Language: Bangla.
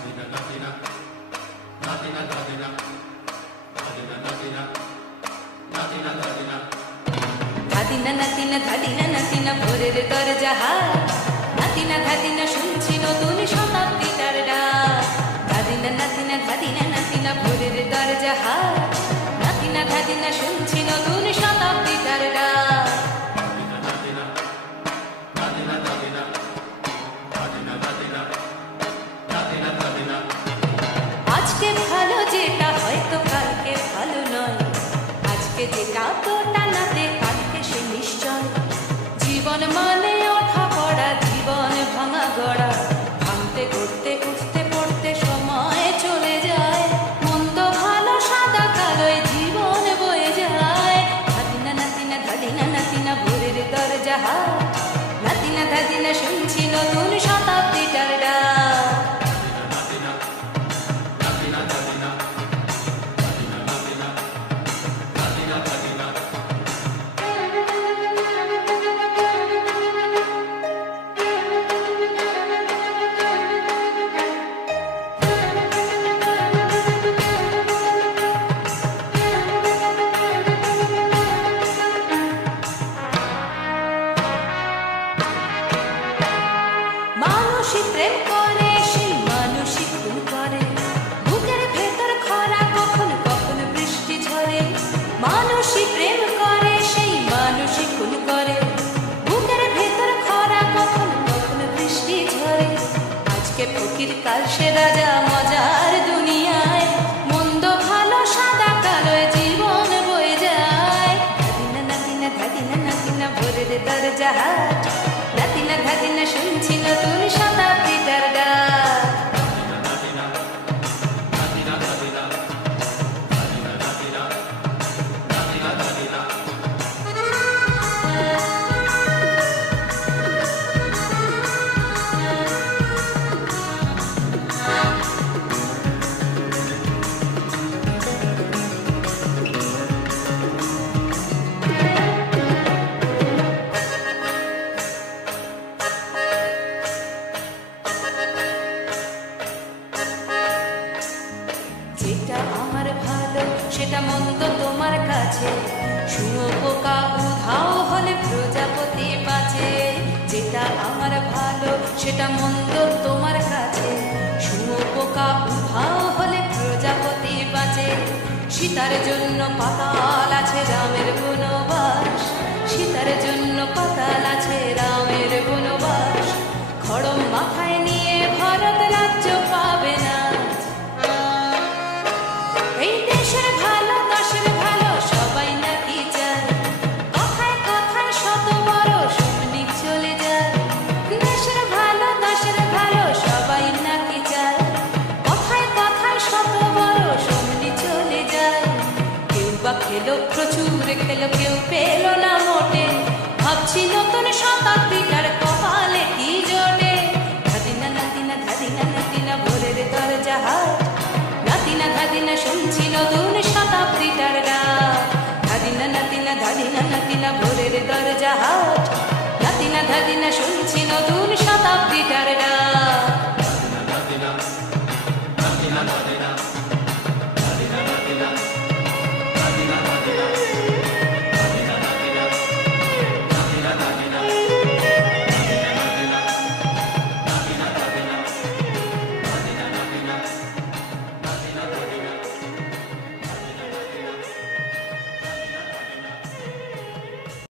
ধাদিনা নাতিনা ধাদিনা নাতিনা ভোরের দরজা হাত, নাতিনা ধাদিনা শুনছি নতুন শতাব্দীটার ডাক। ধাদিনা নাতিনা ধাদিনা নাতিনা ভোরের দরজা হাত, নাতিনা ধাদিনা শুনছি নতুন শতাব্দীটার ডাক। আজকে ভালো যেটা হয়তো কালকে ভালো নয়, আজকে যেটা তো টানাতে কালকে সে নিশ্চয়। জীবন মানে ওঠা পড়া, জীবন ভাঙা গড়া, ভাঙতে করতে উঠতে পড়তে সময় চলে যায়। মন্দ ভালো সাদা কালোয় জীবন বয়ে যায়। ধাদিনা নাতিনা ধাদিনা নাতিনা ভোরের দরজা হাত, নাতিনা ধাদিনা শুনছি নতুন শতাব্দীটার ডাক। মানুষই প্রেম করে, সেই মানুষই খুন করে, বুকের ভেতর খরা কখন কখন বৃষ্টি ঝরে। মানুষই প্রেম করে, সেই মানুষই খুন করে, বুকের ভেতর খরা কখন কখন বৃষ্টি ঝরে। আজকে ফকির কাল সে রাজা মজার দুনিয়ায়, মন্দ ভালো সাদা কালোয় জীবন বয়ে যায়। ধাদিনা নাতিনা ধাদিনা নাতিনা ভোরের দরজা হাত, নাতিনা ধাদিনা শুনছি নতুন শতাব্দীটার ডাক। যেটা আমার ভালো সেটা মন্দ তোমার কাছে, শুঁয়োপোকা উধাও হলে প্রজাপতি বাঁচে। যেটা আমার ভালো সেটা মন্দ তোমার কাছে, শুঁয়োপোকা উধাও হলে প্রজাপতি বাঁচে। সীতার জন্য পাতাল আছে রামের বনবাস, সীতার জন্য পাতাল আছে রামের বনবাস। খড়ম মাথায় নিয়ে ভারত রাজ্য পাবে না। এই দেশের ভালো দশের ভালো সবাই নাকি চায়, কথায় কথায় শত বড় সৈনিক চলে যায়। দেশের ভালো দশের ভালো সবাই নাকি চায়, কথায় কথায় শত বড় সৈনিক চলে যায়। কেউ বা খেলো প্রচুর খেলো, কেউ পেল